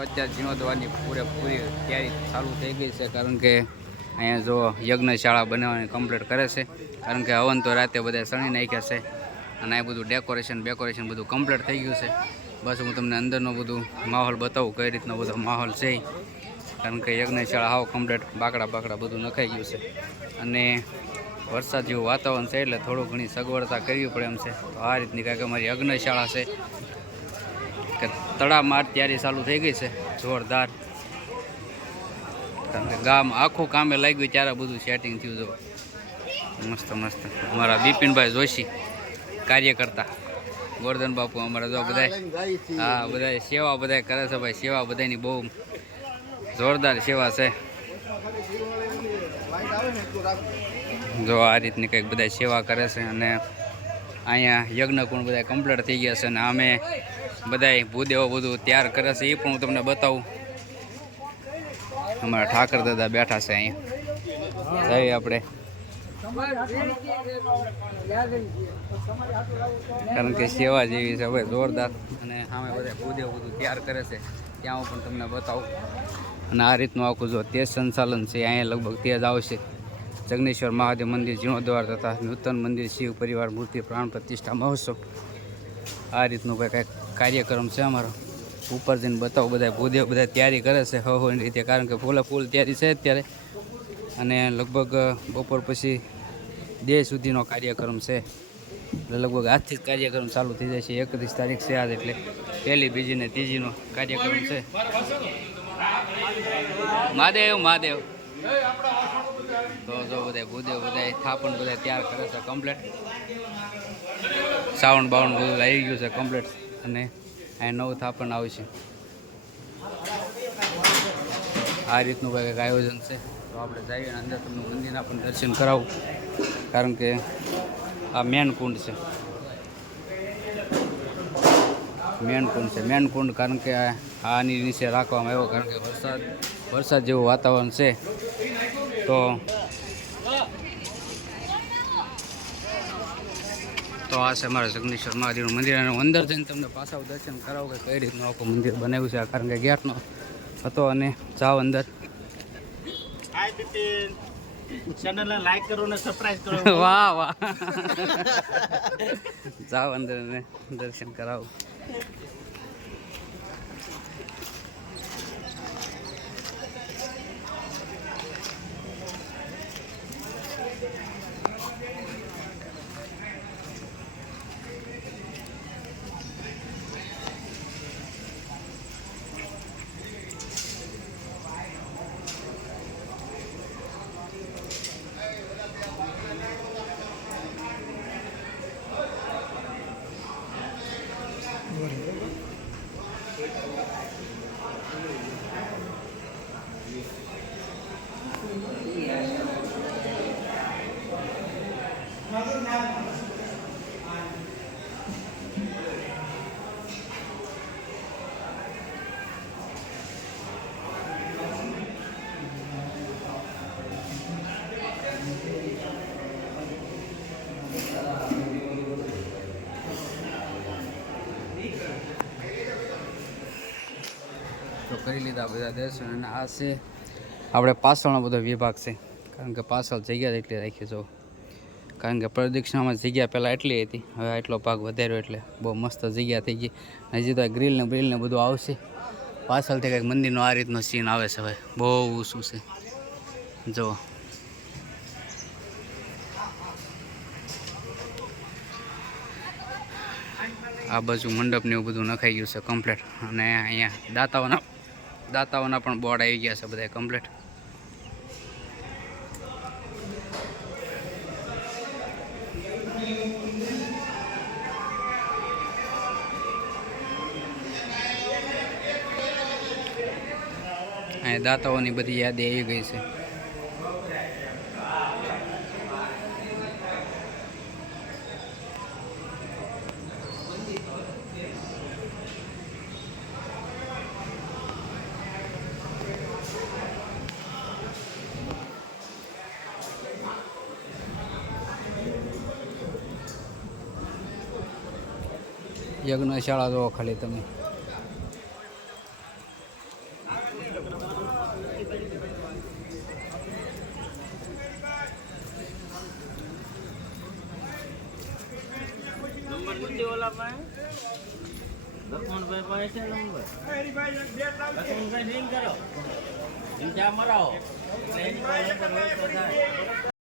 અત્યારે જીર્ણોદ્વારની પૂરેપૂરી તૈયારી ચાલુ થઈ ગઈ છે, કારણ કે અહીંયા જો યજ્ઞશાળા બનાવવાની કમ્પ્લીટ કરે છે. કારણ કે હવન તો રાતે બધા સણી નાખ્યા છે અને આ બધું ડેકોરેશન બધું કમ્પ્લીટ થઈ ગયું છે. બસ હું તમને અંદરનો બધું માહોલ બતાવું, કઈ રીતનો બધો માહોલ છે. કારણ કે યજ્ઞશાળા હાવ કમ્પ્લીટ બાકડા બધું નખાઈ ગયું છે અને વરસાદ જેવું વાતાવરણ છે, એટલે થોડું ઘણી સગવડતા કરવી પડે એમ છે. તો આ રીતની કાંઈક અમારી યજ્ઞશાળા છે કે તડામાર તૈયારી ચાલુ થઈ ગઈ છે જોરદાર. કારણ કે ગામ આખું કામે લાગ્યું ત્યારે બધું સેટિંગ થયું. જો મસ્ત અમારા બિપિનભાઈ જોશી કાર્યકર્તા, ગોરધન બાપુ અમારા જો બધા, હા બધા સેવા બધા કરે છે ભાઈ. સેવા બધાની બહુ જોરદાર સેવા છે. જો આ રીતની કંઈક બધા સેવા કરે છે અને અહીંયા યજ્ઞકુંડ બધા કમ્પ્લીટ થઈ ગયા છે અને અમે બધા ભૂદેવો બધું તૈયાર કરે છે, એ પણ હું તમને બતાવું. અમારા ઠાકર દાદા બેઠા છે અહીંયા. જઈએ આપણે, કારણ કે સેવા જેવી છે હવે જોરદાર. અને સામે બધા ભૂદેવો બધું તૈયાર કરે છે, ત્યાં હું પણ તમને બતાવું. અને આ રીતનું આખું જો તેજ સંચાલન છે અહીંયા. લગભગ તેજ આવશે. જગનેશ્વર મહાદેવ મંદિર જીર્ણોદ્વાર તથા નૂતન મંદિર શિવ પરિવાર મૂર્તિ પ્રાણ પ્રતિષ્ઠા મહોત્સવ, આ રીતનું ભાઈ કંઈક કાર્યક્રમ છે અમારો. ઉપર જઈને બતાવો, બધા ભૂદેવ બધા તૈયારી કરે છે હવની રીતે. કારણ કે ફૂલ તૈયારી છે અત્યારે અને લગભગ બપોર પછી 2 સુધીનો કાર્યક્રમ છે. એટલે લગભગ આજથી જ કાર્યક્રમ ચાલુ થઈ જાય છે. 31 તારીખ છે આજ, એટલે 1લી, 2જી ને 3જીનો કાર્યક્રમ છે. મહાદેવ તો જો બધા ભૂદેવ બધા થાપણ બધા તૈયાર કરે છે કમ્પ્લીટ. સાઉન્ડ બાઉન્ડ બધું આવી ગયું છે કમ્પ્લીટ અને અહીં નવું થાપણ આવશે. આ રીતનું કંઈક આયોજન છે. તો આપણે જઈએ અંદર તમને મંદિરના પણ દર્શન કરાવું. કારણ કે આ મેન કુંડ છે, મેન કુંડ. કારણ કે આની નીચે રાખવામાં આવ્યો, કારણ કે વરસાદ જેવું વાતાવરણ છે. તો આ છે અમારા જગનેશ્વર મહાદેવનું મંદિર. અને અંદર જઈને તમને પાછા દર્શન કરાવું કે કઈ રીતનું આખું મંદિર બનાવ્યું છે. કારણ કે ગેટનો હતો અને જાઓ અંદર. ચેનલને લાઈક કરો અને સબસ્ક્રાઇબ કરો. વાહ જાઓ અંદર અને દર્શન કરાવું. તો કરી લીધા બધા દર્શન. અને આ છે આપણે પાછળનો બધો વિભાગ છે. કારણ કે પાછળ જગ્યા એટલી રાખી જો. કારણ કે પ્રદક્ષિણામાં જગ્યા પહેલાં એટલી હતી, હવે આટલો ભાગ વધાર્યો એટલે બહુ મસ્ત જગ્યા થઈ ગઈ. હજી તો ગ્રીલ ને બધું આવશે. પાછળથી કંઈક મંદિરનો આ રીતનો સીન આવે છે. હવે બહુ ઊંચું છે જો. આ બાજુ મંડપ ને એવું બધું નખાઈ ગયું છે કમ્પ્લીટ. અને અહીંયા દાતાઓના પણ બોર્ડ આવી ગયા છે બધા કમ્પ્લીટ. અહીંયા દાતાઓની બધી યાદી આવી ગઈ છે. યજ્ઞશાળા જોવો ખાલી તમે. નંબર નથી ઓલા પાસે લખમણભાઈ પાસે છે નંબર લખમણભાઈ રિંગ કરો ચા મરાવો એટલે એની પાસે નંબર હોય તો થાય